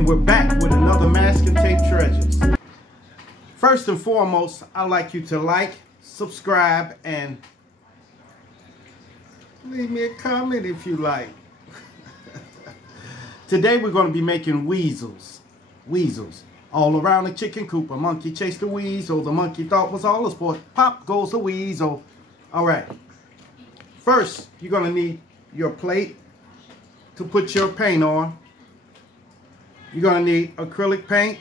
and we're back with another Masking Tape Treasures. First and foremost, I'd like you to like, subscribe, and leave me a comment if you like. Today we're going to be making weasels. Weasels. All around the chicken coop, a monkey chased the weasel. The monkey thought was all a sport. Pop goes the weasel. Alright. First, you're going to need your plate to put your paint on. You're going to need acrylic paint,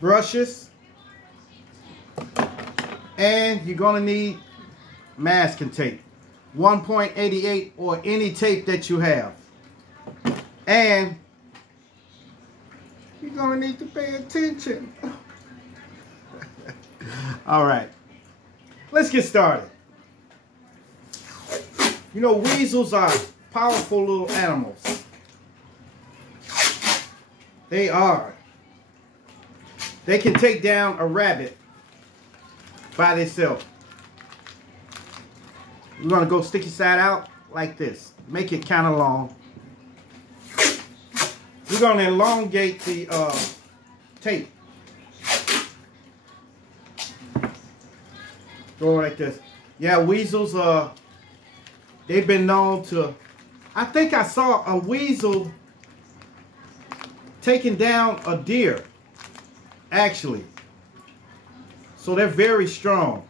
brushes, and you're going to need masking tape. 1.88 or any tape that you have. And you're going to need to pay attention. Alright. Let's get started. You know, weasels are powerful little animals. They are. They can take down a rabbit by themselves. We're going to go sticky side out like this. Make it kind of long. We're going to elongate the tape. Go like this. Yeah, weasels, they've been known to... I think I saw a weasel taking down a deer, actually. So they're very strong.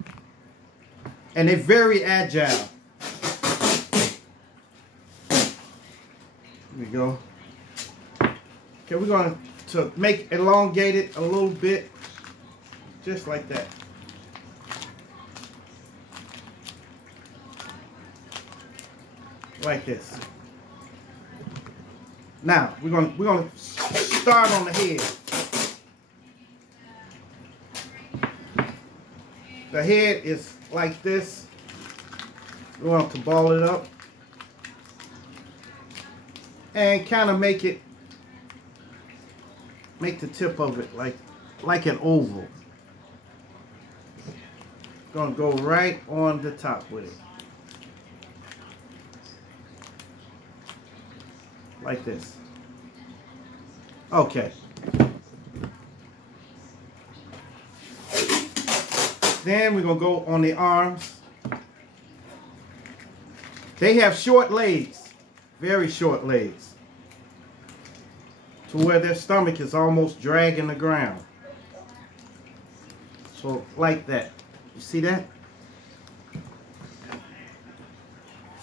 And they're very agile. Here we go. Okay, we're going to make elongate it a little bit. Just like that. Like this. Now we're gonna start on the head. The head is like this. We want to ball it up and kind of make the tip of it like an oval. Gonna go right on the top with it. Like this. Okay. Then we're going to go on the arms. They have short legs. Very short legs. To where their stomach is almost dragging the ground. So, like that. You see that?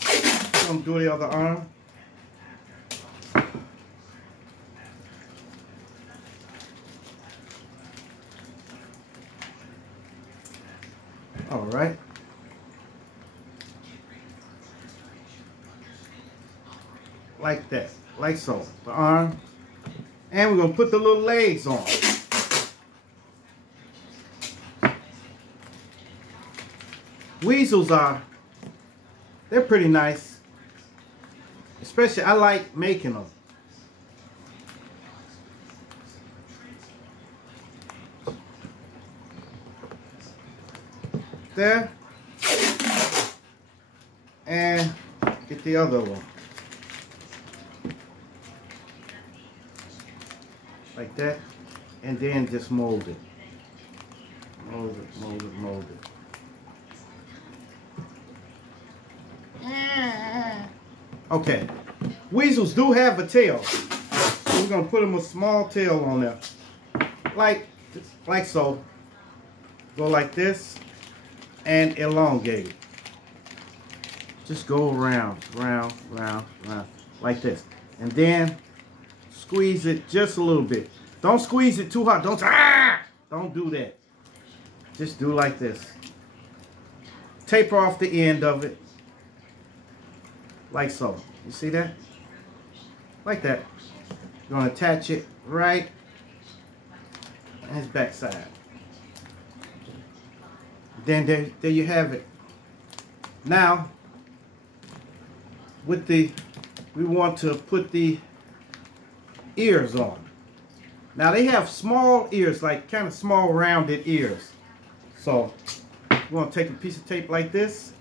I'm going to do the other arm. All right. Like that. Like so. The arm. And we're going to put the little legs on. Weasels they're pretty nice. Especially, I like making them. There, and get the other one like that, and then just mold it, mold it. Okay, weasels do have a tail, so we're gonna put them a small tail on there, like so. Go like this. And elongate it. Just go round, like this. And then squeeze it just a little bit. Don't squeeze it too hard. Don't do that. Just do like this. Taper off the end of it. Like so. You see that? Like that. You're going to attach it right on his backside. Then there you have it. Now, we want to put the ears on. Now they have small ears, like kind of small rounded ears. So we're going to take a piece of tape like this,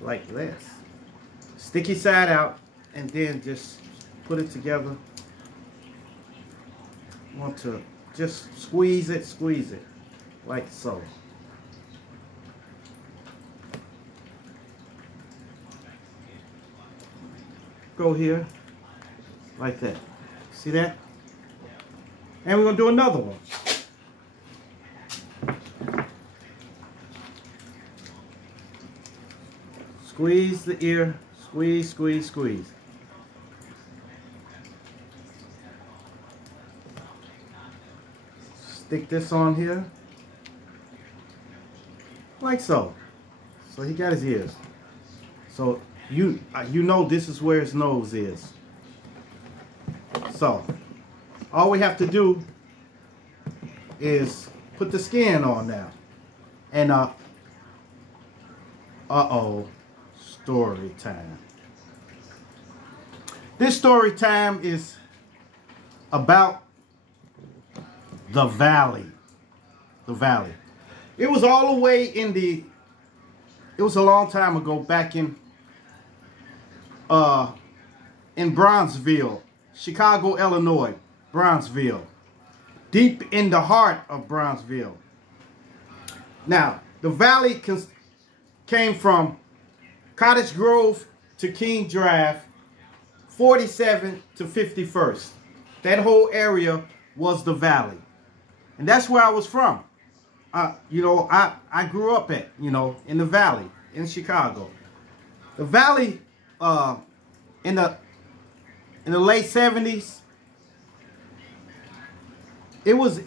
like this, sticky side out, and then just put it together. Want to just squeeze it, like so. Go here, like that. See that? And we're gonna do another one. Squeeze the ear, squeeze, squeeze, squeeze. Stick this on here, like so. So he got his ears. So you know this is where his nose is. So all we have to do is put the skin on now. And uh-oh, story time. This story time is about the valley. The valley. It was all the way in the, it was a long time ago, back in Bronzeville, Chicago, Illinois, Bronzeville. Deep in the heart of Bronzeville. Now, the valley came from Cottage Grove to King Drive, 47 to 51st. That whole area was the valley. And that's where I was from. You know, I grew up at, you know, in the valley in Chicago. The valley in the late 70s, it was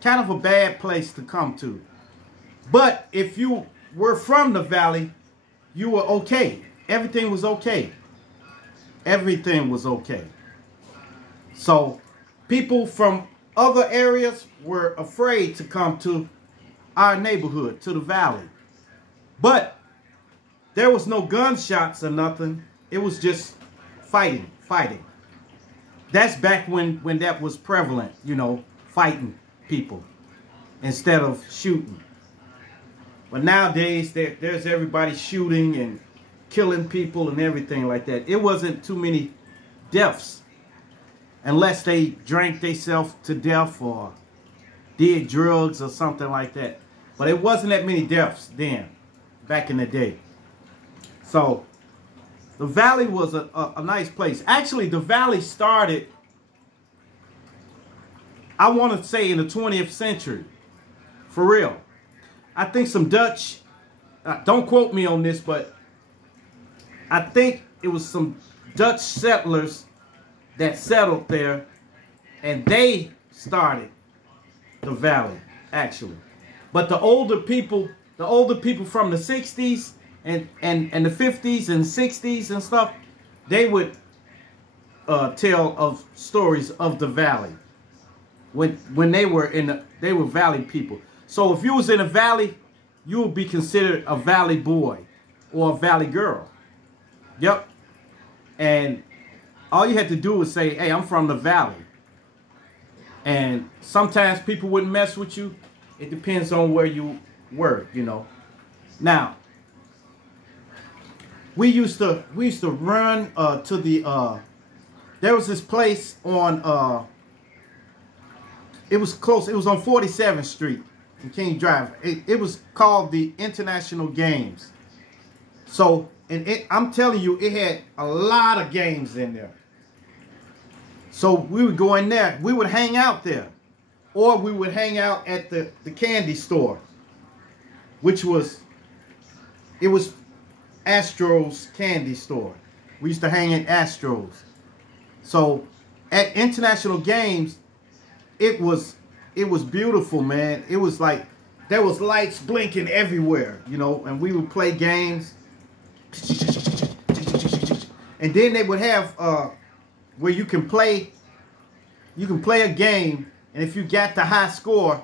kind of a bad place to come to. But if you were from the valley, you were okay. Everything was okay. Everything was okay. So people from other areas were afraid to come to our neighborhood, to the valley. But there was no gunshots or nothing. It was just fighting. That's back when that was prevalent, you know, fighting people instead of shooting. But nowadays, there's everybody shooting and killing people and everything like that. It wasn't too many deaths unless they drank themselves to death or did drugs or something like that. But it wasn't that many deaths then, back in the day. So the valley was a nice place. Actually, the valley started, I want to say, in the 20th century. For real. I think some Dutch, don't quote me on this, but I think it was some Dutch settlers that settled there, and they started the valley, actually. But the older people from the 60s and the 50s and 60s and stuff, they would tell of stories of the valley when they were valley people. So if you was in a valley, you would be considered a valley boy or a valley girl. Yep. And all you had to do was say, hey, I'm from the valley. And sometimes people wouldn't mess with you. It depends on where you were, you know. Now, we used to run to the there was this place on it was close, it was on 47th Street in King Drive. It was called the International Games. So, and I'm telling you, it had a lot of games in there. So we would go in there. We would hang out there. Or we would hang out at the candy store, which was, it was Astro's candy store. We used to hang at Astro's. So at International Games, it was beautiful, man. It was like, there was lights blinking everywhere, you know, and we would play games. And then they would have where you can play a game, and if you got the high score,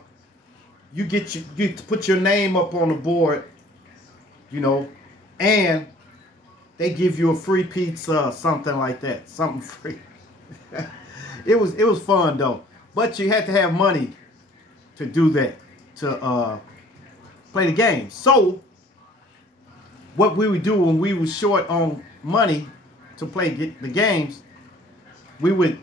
you get to put your name up on the board, you know, and they give you a free pizza or something like that, something free. It was fun though, but you had to have money to do that, to play the game. So what we would do when we were short on money, to play the games, we would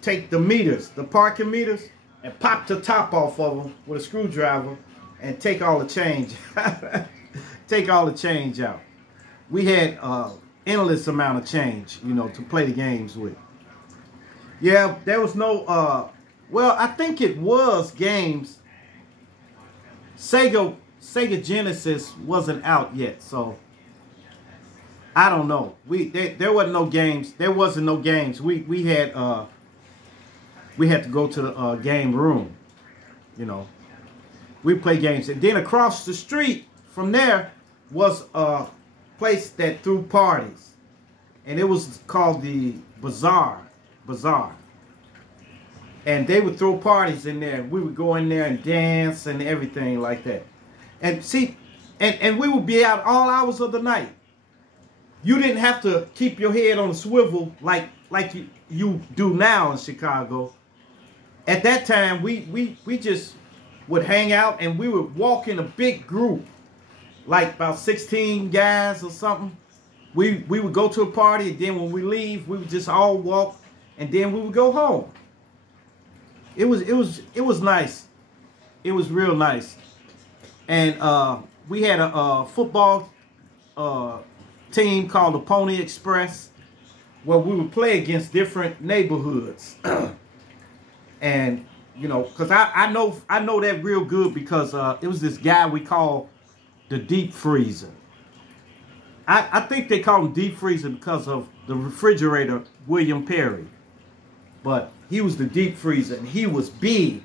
take the meters, the parking meters, and pop the top off of them with a screwdriver and take all the change. Take all the change out. We had endless amount of change, you know, to play the games with. Yeah, there was no, well, I think it was games. Sega Genesis wasn't out yet, so I don't know. There wasn't no games. There wasn't no games. We had to go to the game room, you know. We play games, and then across the street from there was a place that threw parties, and it was called the Bazaar, and they would throw parties in there. We would go in there and dance and everything like that, and see, and we would be out all hours of the night. You didn't have to keep your head on a swivel like you do now in Chicago. At that time, we just would hang out, and we would walk in a big group, like about 16 guys or something. We would go to a party, and then when we leave, we would just all walk, and then we would go home. It was nice. It was real nice. And we had a football team called the Pony Express, where we would play against different neighborhoods. And you know, because I know that real good, because it was this guy we call the Deep Freezer. I think they call him Deep Freezer because of the refrigerator, William Perry. But he was the Deep Freezer, and he was big.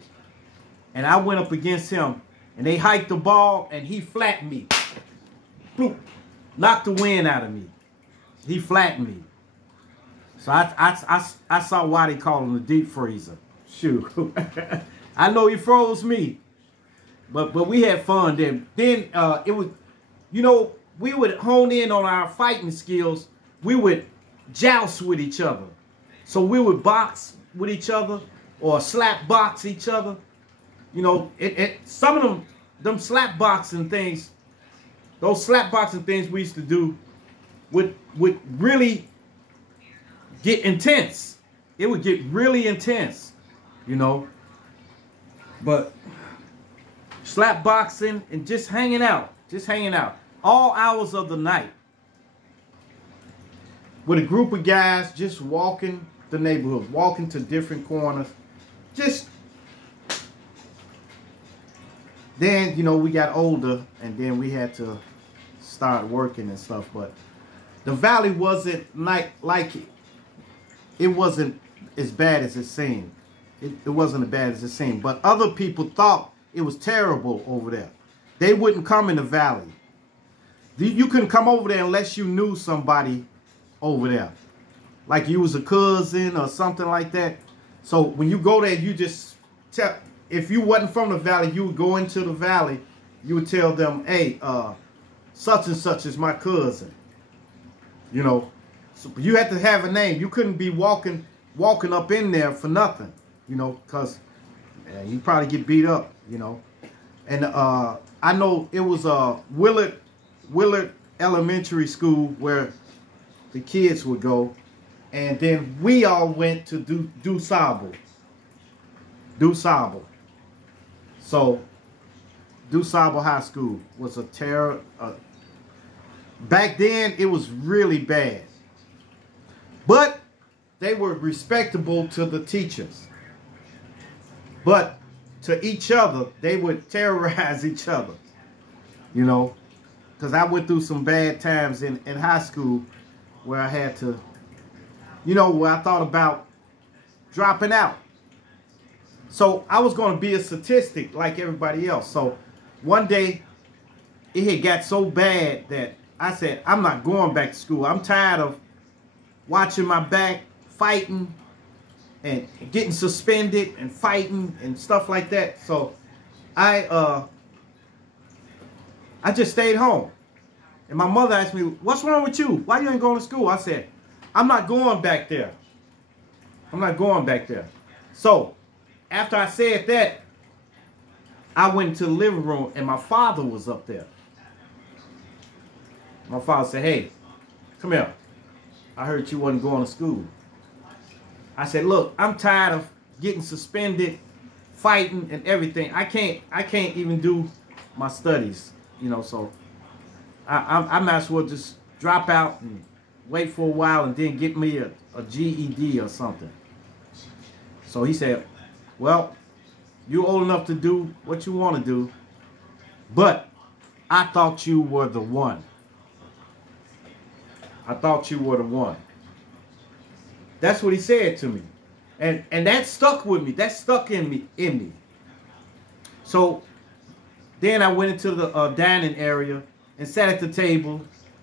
And I went up against him, and they hiked the ball, and he flattened me. Bloop. Knocked the wind out of me. He flattened me. So I saw why they call him the Deep Freezer. Shoot. I know he froze me. But we had fun then. Then it was, you know, we would hone in on our fighting skills. We would joust with each other. So we would box with each other or slap box each other. You know, some of them slap boxing things, those slap boxing things we used to do would really get intense. It would get really intense, you know. But slap boxing and just hanging out all hours of the night with a group of guys, just walking the neighborhood, walking to different corners. Just then, you know, we got older, and then we had to start working and stuff. But the valley wasn't like it wasn't as bad as it seemed. It wasn't as bad as it seemed. But other people thought it was terrible over there. They wouldn't come in the valley. You couldn't come over there unless you knew somebody over there, like you was a cousin or something like that. So when you go there, you just tell. If you wasn't from the valley, you would go into the valley. You would tell them, "Hey, such and such is my cousin." You know, so you had to have a name. You couldn't be walking up in there for nothing. You know, because you probably get beat up. You know, and I know it was Willard Elementary School where the kids would go, and then we all went to DuSable. So DuSable High School was a terror. Back then, it was really bad. But they were respectable to the teachers. But to each other, they would terrorize each other. You know, because I went through some bad times in high school where I had to, you know, where I thought about dropping out. So I was going to be a statistic like everybody else. So one day it had got so bad that I said, I'm not going back to school. I'm tired of watching my back, fighting and getting suspended and fighting and stuff like that. So I just stayed home. And my mother asked me, "What's wrong with you? Why you ain't going to school?" I said, "I'm not going back there. I'm not going back there." So after I said that, I went into the living room, and my father was up there. My father said, "Hey, come here." I heard you wasn't going to school. I said, look, I'm tired of getting suspended, fighting and everything. I can't even do my studies, you know, so I might as well just drop out and wait for a while and then get me a GED or something. So he said, well, you're old enough to do what you want to do, but I thought you were the one. I thought you were the one. That's what he said to me. And that stuck with me. That stuck in me. So then I went into the dining area and sat at the table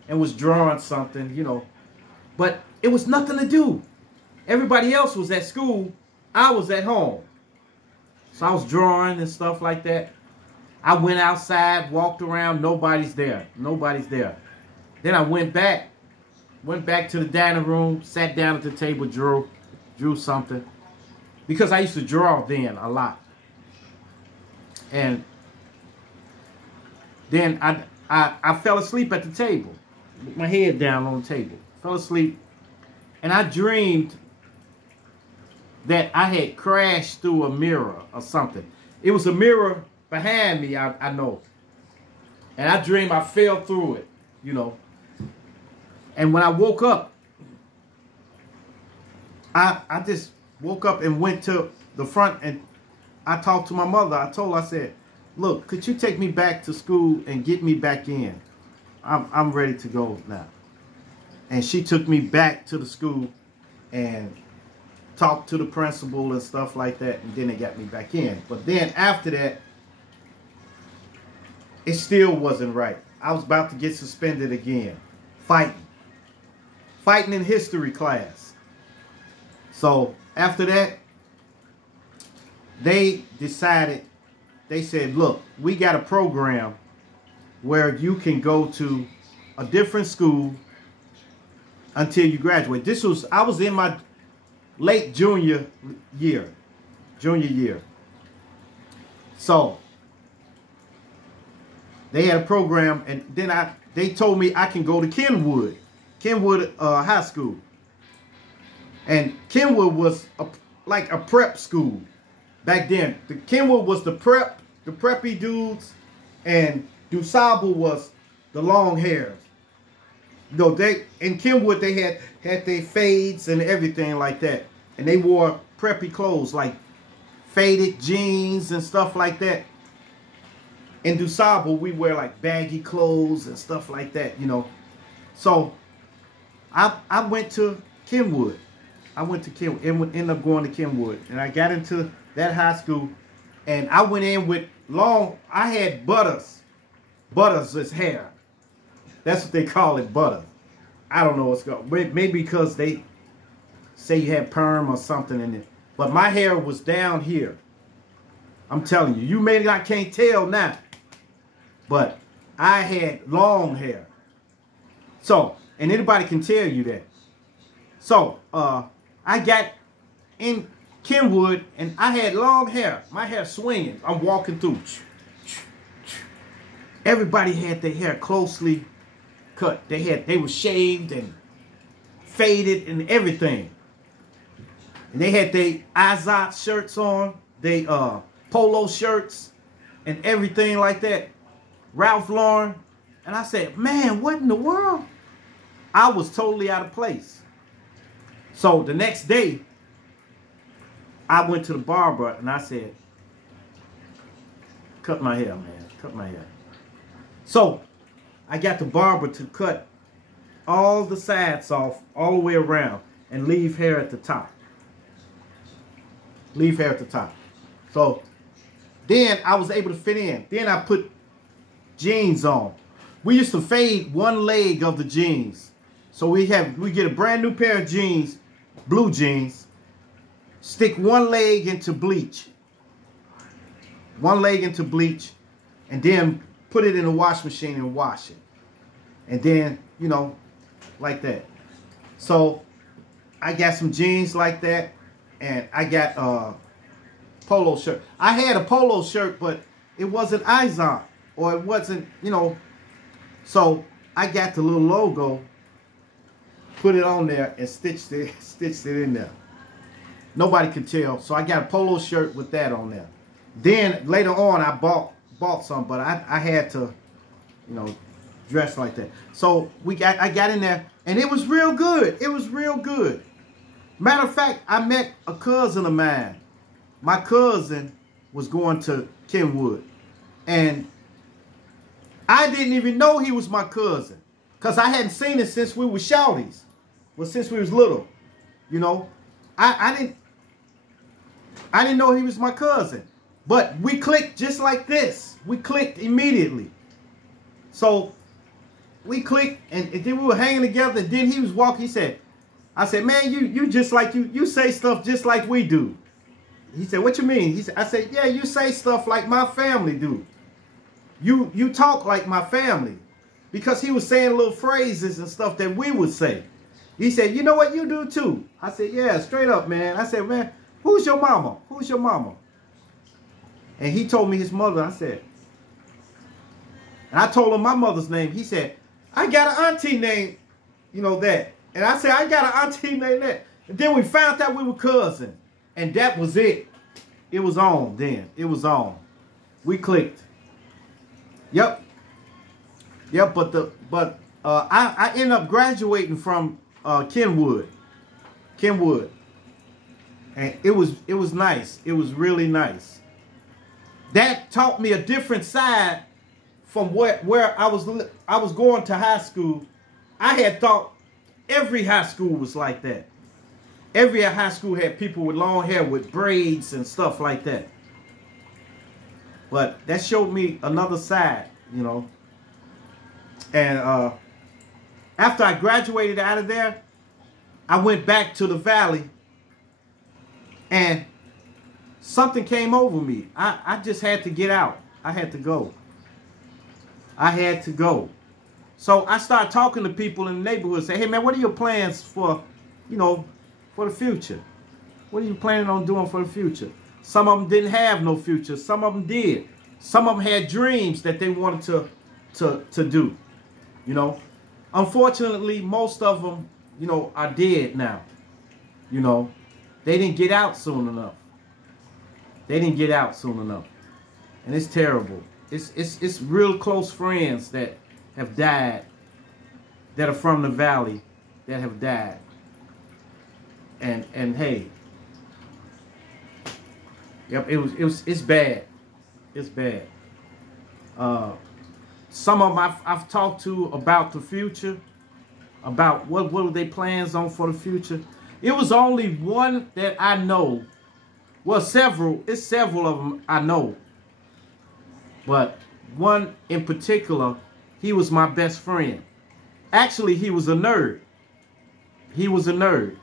and was drawing something, you know. But it was nothing to do. Everybody else was at school. I was at home. So I was drawing and stuff like that. I went outside, walked around. Nobody's there. Nobody's there. Then I went back to the dining room, sat down at the table, drew something. Because I used to draw then a lot. And then I fell asleep at the table, with my head down on the table. Fell asleep. And I dreamed that I had crashed through a mirror or something. It was a mirror behind me, I know. And I dreamed I fell through it, you know. And when I woke up, I just woke up and went to the front and I talked to my mother. I told her, I said, look, could you take me back to school and get me back in? I'm ready to go now. And she took me back to the school and talked to the principal and stuff like that. And then they got me back in. But then after that, it still wasn't right. I was about to get suspended again. Fighting in history class. So after that, they decided, they said, look, we got a program where you can go to a different school until you graduate. I was in my late junior year. So they had a program, and then they told me I can go to Kenwood High School. And Kenwood was like a prep school back then. The Kenwood was the preppy dudes, and DuSable was the long hairs. You know, in Kenwood they had their fades and everything like that, and they wore preppy clothes like faded jeans and stuff like that. In DuSable we wear like baggy clothes and stuff like that, you know. So I went to Kenwood. And ended up going to Kenwood, and I got into that high school, and I went in with I had butters as hair. That's what they call it, butter. I don't know what's called. Maybe because they say you had perm or something in it. But my hair was down here. I'm telling you. You may not can't tell now. But I had long hair. So, and anybody can tell you that. So, I got in Kenwood, and I had long hair. My hair swinging. I'm walking through. Everybody had their hair closely cut. They were shaved and faded and everything. And they had their Izod shirts on, they polo shirts and everything like that. Ralph Lauren. And I said, man, what in the world? I was totally out of place. So the next day, I went to the barber and I said, cut my hair, man. Cut my hair. So I got the barber to cut all the sides off all the way around and leave hair at the top. Leave hair at the top. So then I was able to fit in. Then I put jeans on. We used to fade one leg of the jeans. So we get a brand new pair of jeans, blue jeans, stick one leg into bleach. One leg into bleach, and then put it in the wash machine and wash it. And then, you know, like that. So I got some jeans like that, and I got a polo shirt. I had a polo shirt, but it wasn't Izod, or it wasn't, you know. So I got the little logo, put it on there and stitched it in there. Nobody could tell. So I got a polo shirt with that on there. Then later on I bought some, but I had to, you know, dress like that. So I got in there and it was real good. It was real good. Matter of fact, I met a cousin of mine. My cousin was going to Kenwood. And I didn't even know he was my cousin. Because I hadn't seen it since we were shouties. Well, since we was little. You know. I didn't know he was my cousin. But we clicked just like this. We clicked immediately. So we clicked and then we were hanging together. And then he was walking. He said, I said, man, you just like you say stuff just like we do. He said, what you mean? He said, I said, yeah, you say stuff like my family do. You talk like my family. Because he was saying little phrases and stuff that we would say. He said, you know what, you do too. I said, yeah, straight up, man. I said, man, who's your mama? Who's your mama? And he told me his mother. I said, and I told him my mother's name. He said, I got an auntie named, you know, that. And I said, I got an auntie named that. And then we found out we were cousins. And that was it. It was on then. It was on. We clicked. Yep. Yep, but I ended up graduating from Kenwood. Kenwood. And it was nice. It was really nice. That taught me a different side from where I was going to high school. I had thought every high school was like that. Every high school had people with long hair with braids and stuff like that. But that showed me another side, you know. And after I graduated out of there, I went back to the valley and something came over me. I just had to get out. I had to go. I had to go. So I started talking to people in the neighborhood. Say, hey man, what are your plans for, you know, for the future? What are you planning on doing for the future? Some of them didn't have no future. Some of them did. Some of them had dreams that they wanted to do. You know, unfortunately, most of them, you know, are dead now. You know, they didn't get out soon enough. They didn't get out soon enough. And it's terrible. It's real close friends that have died, that are from the valley, that have died. And hey, yep, it's bad. It's bad. Some of them I've talked to about the future, about what are their plans on for the future. It was only one that I know. Well, it's several of them I know. But one in particular, he was my best friend. Actually, he was a nerd. He was a nerd.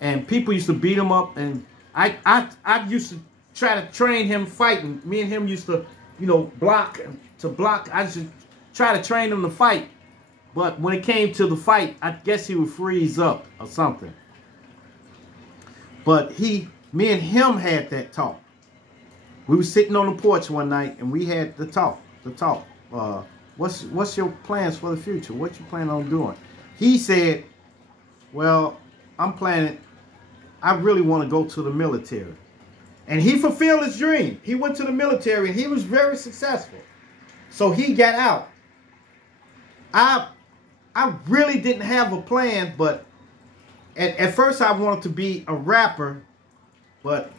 And people used to beat him up. And I used to try to train him fighting. Me and him used to, you know, block. I used to try to train him to fight. But when it came to the fight, I guess he would freeze up or something. But me and him had that talk. We were sitting on the porch one night and we had the talk. What's your plans for the future? What you plan on doing? He said, well, I really want to go to the military. And he fulfilled his dream. He went to the military and he was very successful. So he got out. I really didn't have a plan, but at first I wanted to be a rapper, but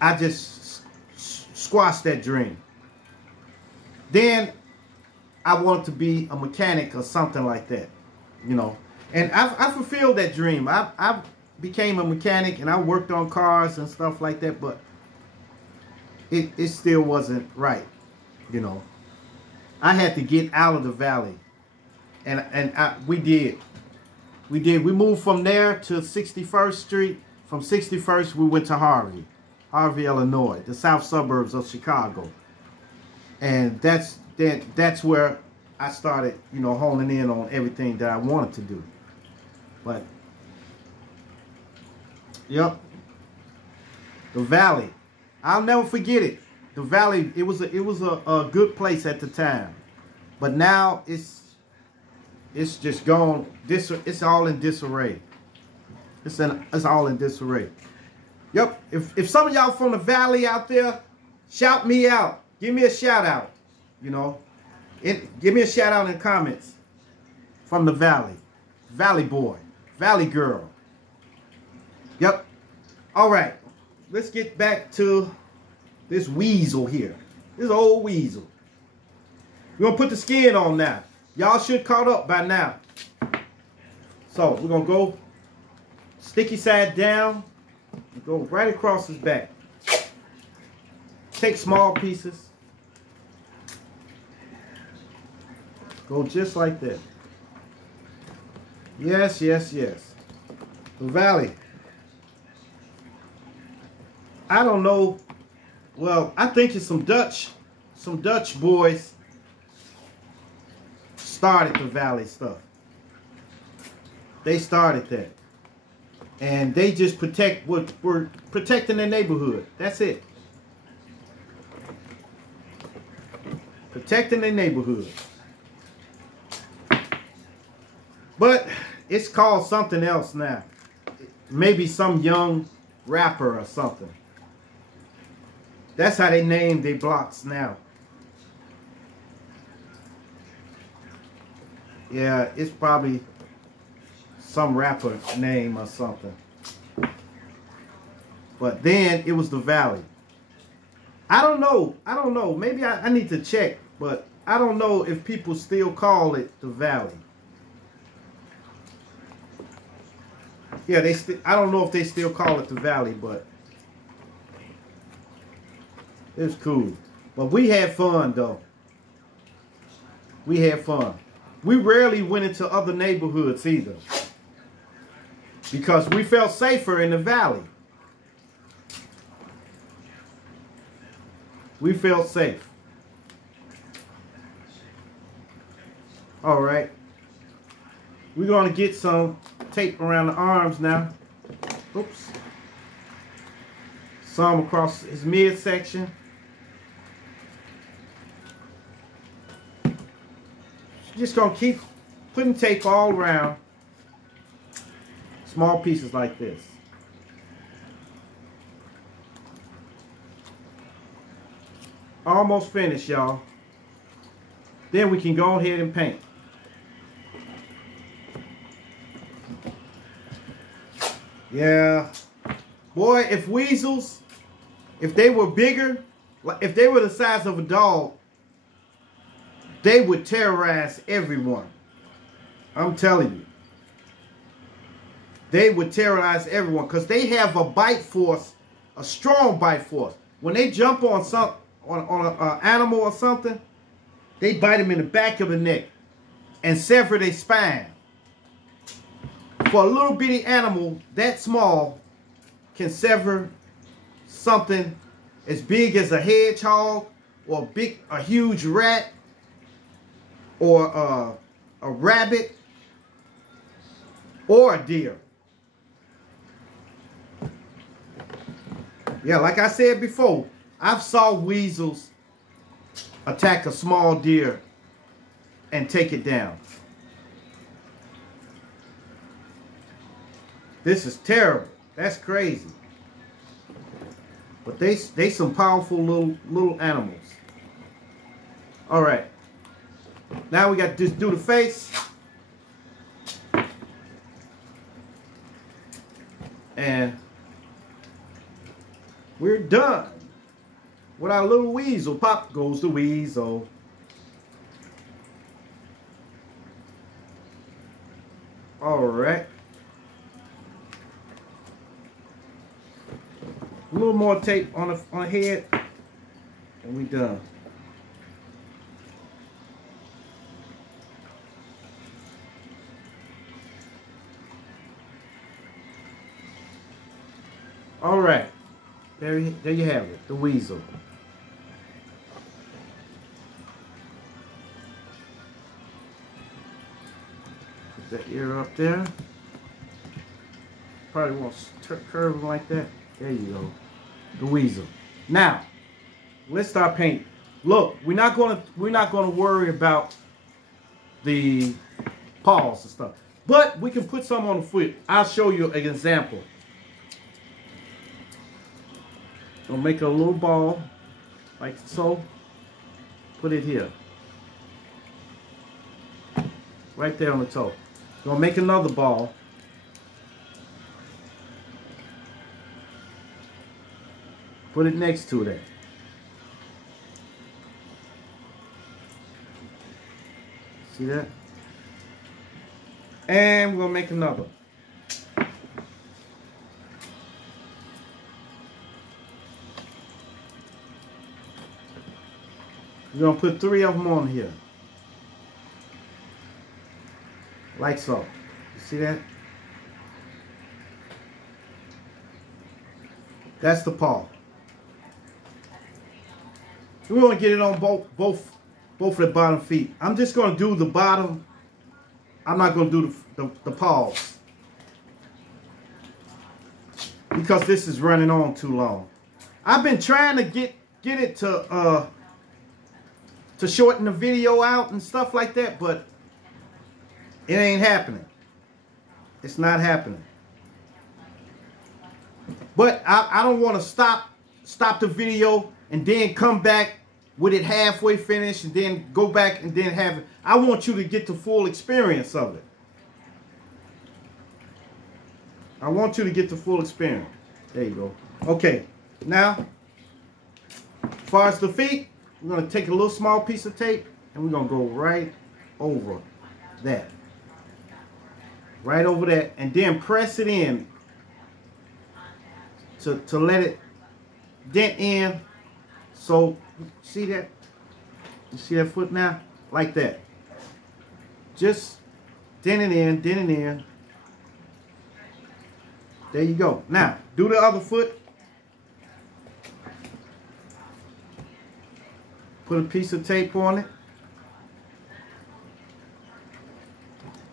I just squashed that dream. Then I wanted to be a mechanic or something like that, you know. And I fulfilled that dream. I became a mechanic and I worked on cars and stuff like that, but it still wasn't right, you know. I had to get out of the valley. And we did. We moved from there to 61st Street. From 61st, we went to Harvey, Illinois, the south suburbs of Chicago. And that's where I started, you know, honing in on everything that I wanted to do. But, yep, the valley. I'll never forget it. The valley, it was a good place at the time. But now It's just gone. It's all in disarray. It's all in disarray. Yep. If some of y'all from the valley out there, shout me out. Give me a shout out. You know, give me a shout out in the comments from the valley. Valley boy, valley girl. Yep. All right. Let's get back to this weasel here. This old weasel. We're going to put the skin on now. Y'all should caught up by now. So we're going to go sticky side down. Go right across his back. Take small pieces. Go just like that. Yes, yes, yes. The valley. I don't know. Well, I think it's some Dutch boys started the valley stuff. They started that. And they just were protecting their neighborhood. That's it. Protecting their neighborhood. But it's called something else now. Maybe some young rapper or something. That's how they name their blocks now. Yeah, it's probably some rapper name or something. But then it was the valley. I don't know. Maybe I need to check. But I don't know if people still call it the valley. Yeah, I don't know if they still call it the valley, but it's cool. But we had fun, though. We had fun. We rarely went into other neighborhoods either, because we felt safer in the valley. We felt safe. All right. We're going to get some tape around the arms now. Oops. Some across his midsection. Just going to keep putting tape all around. Small pieces like this. Almost finished, y'all. Then we can go ahead and paint. Yeah. Boy, if weasels, if they were bigger, if they were the size of a dog, they would terrorize everyone. I'm telling you. They would terrorize everyone because they have a bite force, a strong bite force. When they jump on an animal or something, they bite them in the back of the neck and sever their spine. For a little bitty animal that small can sever something as big as a hedgehog or a huge rat or a rabbit or a deer. Yeah, like I said before, I've saw weasels attack a small deer and take it down. This is terrible. That's crazy. But they some powerful little animals. All right. Now we got to just do the face. And we're done with our little weasel. Pop goes the weasel. All right. A little more tape on the head, and we done. All right, there you have it, the weasel. Put that ear up there. Probably won't curve him like that. There you go. The weasel. Now, let's start painting. Look, we're not gonna worry about the paws and stuff. But we can put some on the foot. I'll show you an example. We'll make a little ball like so. Put it here. Right there on the toe. Gonna make another ball. Put it next to that. See that? And we're gonna make another. We're gonna put 3 of them on here. Like so. You see that? That's the paw. We want to get it on both of the bottom feet. I'm just going to do the bottom. I'm not going to do the paws because this is running on too long. I've been trying to get it to shorten the video out and stuff like that, but it ain't happening. It's not happening. But I don't want to stop the video and then come back with it halfway finished and then go back and then have it. I want you to get the full experience of it. I want you to get the full experience. There you go. Okay, now, as far as the feet, we're going to take a little small piece of tape and we're going to go right over that. Right over that, and then press it in to let it dent in. So, see that? You see that foot now? Like that. Just dent it in, dent it in. There you go. Now, do the other foot. Put a piece of tape on it.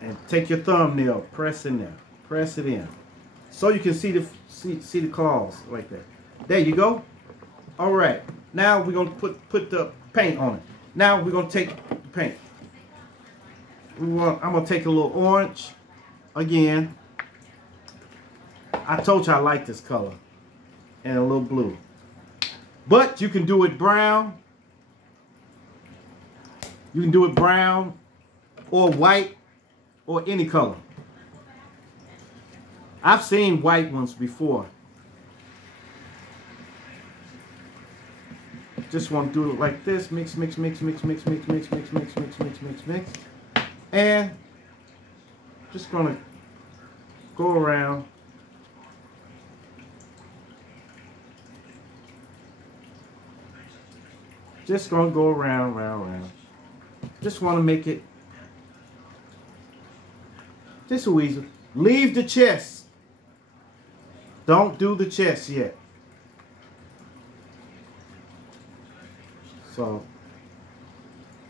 And take your thumbnail, press in there. Press it in. So you can see the claws like that. There you go. All right. Now we're going to put the paint on it. Now we're going to take the paint. I'm going to take a little orange again. I told you I like this color. And a little blue. But you can do it brown. You can do it brown or white or any color. I've seen white ones before. Just want to do it like this. Mix, mix, mix, mix, mix, mix, mix, mix, mix, mix, mix, mix, mix. And just gonna go around. Just gonna go around, round. Just want to make it just a weasel. Leave the chest. Don't do the chest yet. So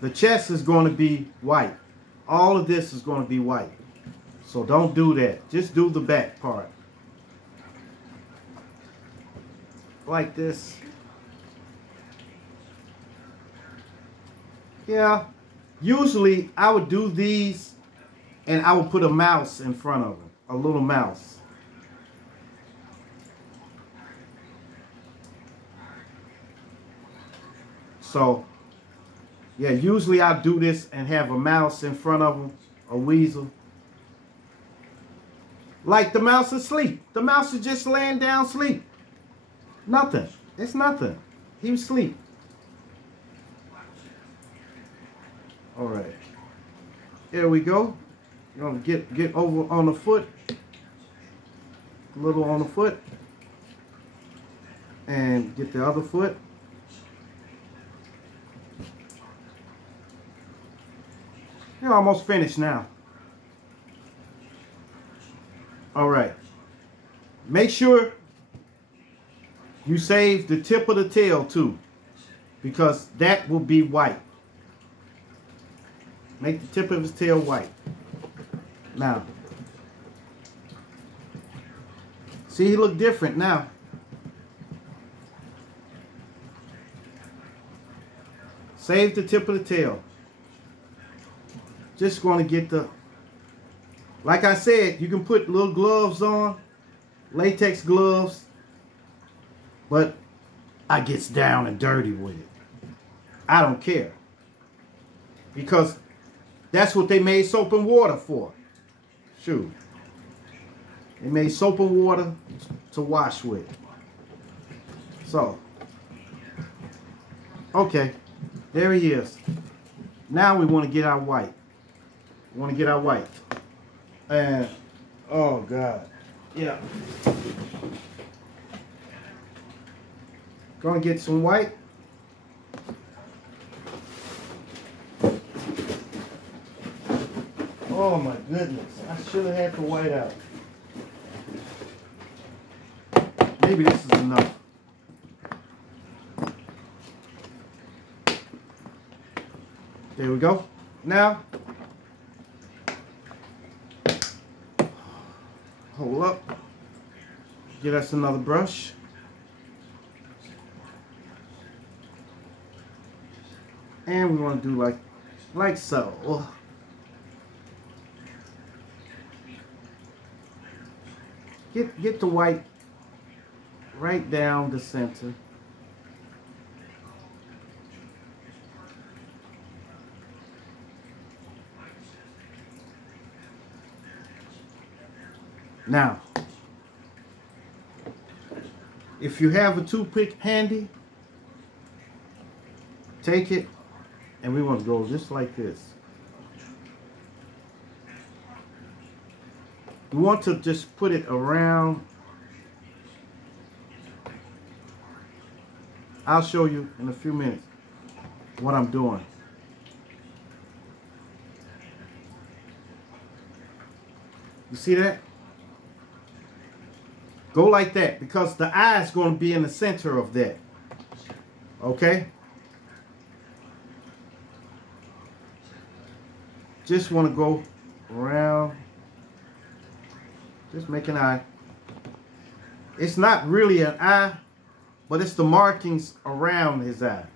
the chest is going to be white. All of this is going to be white. So don't do that. Just do the back part. Like this. Yeah. Usually I would do these and I would put a mouse in front of them. A little mouse. So, yeah, usually I do this and have a mouse in front of them, a weasel. Like the mouse is asleep. The mouse is just laying down asleep. Nothing. It's nothing. He was asleep. All right. There we go. You're going to get over on the foot. A little on the foot. And get the other foot. You're almost finished now. All right. Make sure you save the tip of the tail too, because that will be white. Make the tip of his tail white. Now, see, he look different now. Save the tip of the tail. Just going to get the Like I said, you can put little gloves on, latex gloves, but I gets down and dirty with it. I don't care. Because that's what they made soap and water for. Shoot. They made soap and water to wash with. So, okay, there he is. Now we want to get our white. We want to get our white. And, oh God, yeah. Gonna get some white. Oh my goodness, I should have had the white out. Maybe this is enough. There we go. Now, hold up. Get us another brush. And we want to do like so. Get the white right down the center. Now, if you have a toothpick handy, take it, and we want to go just like this. We want to just put it around. I'll show you in a few minutes what I'm doing. You see that? Go like that, because the eye is going to be in the center of that. Okay? Just want to go around. Just make an eye. It's not really an eye, but it's the markings around his eye.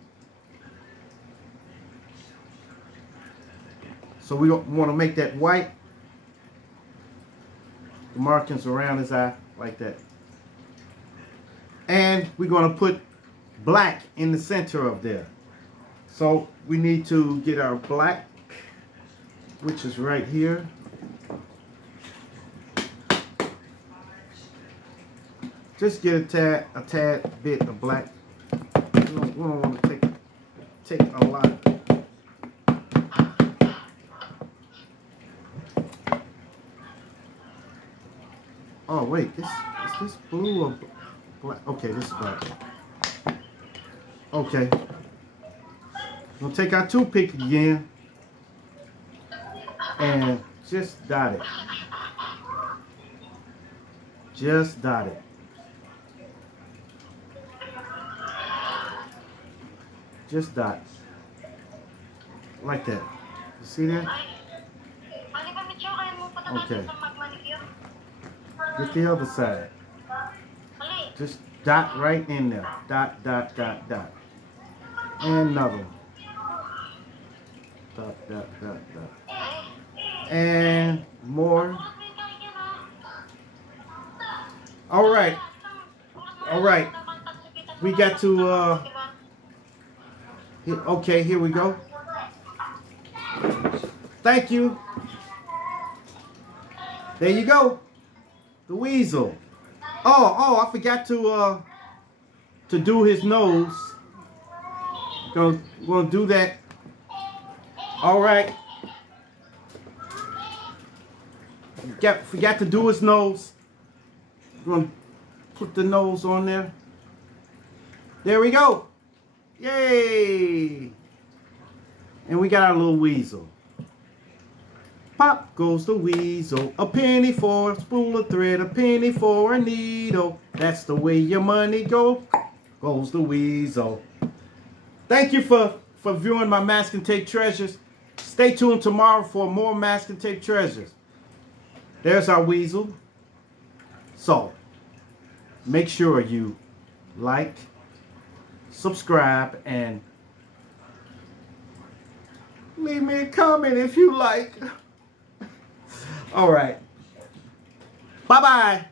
So we want to make that white. The markings around his eye, like that. And we're going to put black in the center of there. So we need to get our black, which is right here. Just get a tad bit of black. We don't want to take a lot. Oh wait, is this blue or black? Okay, this is black. Okay. We'll take our toothpick again and just dot it. Just dot it. Just dot. Like that. You see that? Okay. Get the other side. Just dot right in there. Dot, dot, dot, dot. And another one. Dot, dot, dot, dot. And more. Alright. Alright. We got to, okay, here we go. Thank you. There you go. The weasel. Oh, I forgot to do his nose. Gonna do that. All right. Forgot to do his nose. Gonna put the nose on there. There we go. Yay! And we got our little weasel. Pop goes the weasel. A penny for a spool of thread, a penny for a needle. That's the way your money goes the weasel. Thank you for viewing my masking tape treasures. Stay tuned tomorrow for more masking tape treasures. There's our weasel. So, make sure you like, subscribe, and leave me a comment if you like. All right. Bye-bye.